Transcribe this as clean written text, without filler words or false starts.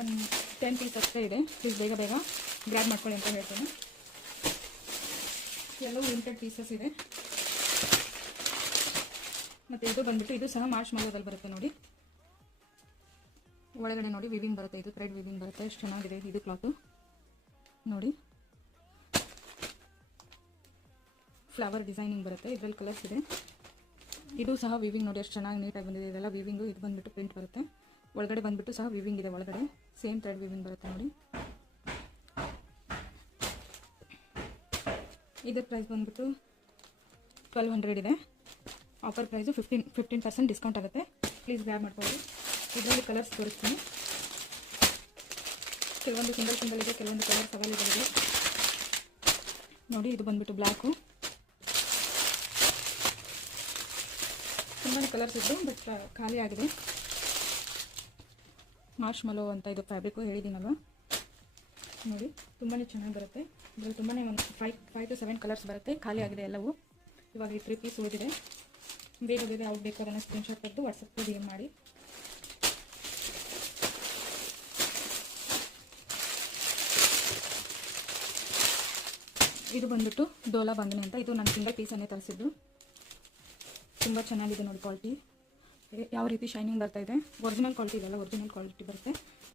ಒಂದು 10 ಪೀಸ್ ಅಷ್ಟೇ ಇದೆ. ಪ್ಲೀಸ್ ಬೇಗ ಬೇಗ ಗ್ರ್ಯಾಬ್ ಮಾಡ್ಕೊಳ್ಳಿ ಅಂತ ಹೇಳ್ತೇನೆ. ಎಲ್ಲವೂ ಲಿಮಿಟೆಡ್ ಪೀಸಸ್ ಇದೆ. ಮತ್ತು ಇದು ಬಂದುಬಿಟ್ಟು ಇದು ಸಹ ಮಾರ್ಚ್ ಮೆಲೋದಲ್ಲಿ ಬರುತ್ತೆ ನೋಡಿ. ಒಳಗಡೆ ನೋಡಿ ವಿವಿಂಗ್ ಬರುತ್ತೆ, ಇದು ಥ್ರೆಡ್ ವಿವಿಂಗ್ ಬರುತ್ತೆ. ಎಷ್ಟು ಚೆನ್ನಾಗಿದೆ ಇದು ಕ್ಲಾತು ನೋಡಿ. ಫ್ಲವರ್ ಡಿಸೈನಿಂಗ್ ಬರುತ್ತೆ, ಇದರಲ್ಲಿ ಕಲರ್ಸ್ ಇದೆ. ಇದು ಸಹ ವಿವಿಂಗ್ ನೋಡಿ ಎಷ್ಟು ಚೆನ್ನಾಗಿ ನೀಟಾಗಿ ಬಂದಿದೆ. ಇದೆಲ್ಲ ವಿವಿಂಗು. ಇದು ಬಂದುಬಿಟ್ಟು ಪ್ರಿಂಟ್ ಬರುತ್ತೆ. ಒಳಗಡೆ ಬಂದುಬಿಟ್ಟು ಸಹ ವಿವಿಂಗ್ ಇದೆ. ಒಳಗಡೆ ಸೇಮ್ ಥ್ರೆಡ್ ವಿವಿಂಗ್ ಬರುತ್ತೆ ನೋಡಿ. ಇದರ ಪ್ರೈಸ್ ಬಂದುಬಿಟ್ಟು 1200 ಇದೆ. ಆಫರ್ ಪ್ರೈಸು 15% ಡಿಸ್ಕೌಂಟ್ ಆಗುತ್ತೆ. ಪ್ಲೀಸ್ ಗ್ರ್ಯಾಬ್ ಮಾಡ್ಕೊಳ್ಳಿ. ಇದರಲ್ಲಿ ಕಲರ್ಸ್ ತೋರಿಸ್ತೀನಿ. ಕೆಲವೊಂದು ಸಿಂಗಲ್ ಇದೆ, ಕೆಲವೊಂದು ಕಲರ್ಸ್ ಅವೈಲೇಬಲ್ ಇದೆ ನೋಡಿ. ಇದು ಬಂದುಬಿಟ್ಟು ಬ್ಲ್ಯಾಕು. ತುಂಬಾ ಕಲರ್ಸ್ ಇದ್ದು ಬಟ್ ಖಾಲಿ ಆಗಿದೆ. ಮಾರ್ಚ್ ಮೆಲೋ ಅಂತ ಇದು ಫ್ಯಾಬ್ರಿಕ್ಕು ಹೇಳಿದ್ದೀನಲ್ವ ನೋಡಿ. ತುಂಬಾ ಚೆನ್ನಾಗಿ ಬರುತ್ತೆ. ಇದರಲ್ಲಿ ತುಂಬಾ ಒಂದು 5 to 7 ಕಲರ್ಸ್ ಬರುತ್ತೆ. ಖಾಲಿ ಆಗಿದೆ ಎಲ್ಲವೂ. ಇವಾಗ ಈ 3 ಪೀಸ್ ಉಳಿದಿದೆ. ಬೇಗ ಬೇಗ ಯಾವ್ದು ಬೇಕು ಅದನ್ನು ಸ್ಕ್ರೀನ್ಶಾಟ್ ತೆಗೆದು ವಾಟ್ಸಪ್ಗೆ DM ಮಾಡಿ. ಇದು ಬಂದುಬಿಟ್ಟು ಡೋಲಾ ಬಾಂಧನಿ ಅಂತ. ಇದು ನಾನು ಸಿಂಗಲ್ ಪೀಸನ್ನೇ ತರಿಸಿದ್ದು. ತುಂಬ ಚೆನ್ನಾಗಿದೆ ನೋಡಿ ಕ್ವಾಲಿಟಿ. ಯಾವ ರೀತಿ ಶೈನಿಂಗ್ ಬರ್ತಾ ಇದೆ. ಒರಿಜಿನಲ್ ಕ್ವಾಲಿಟಿ ಇದೆಲ್ಲ ಒರಿಜಿನಲ್ ಕ್ವಾಲಿಟಿ ಬರುತ್ತೆ.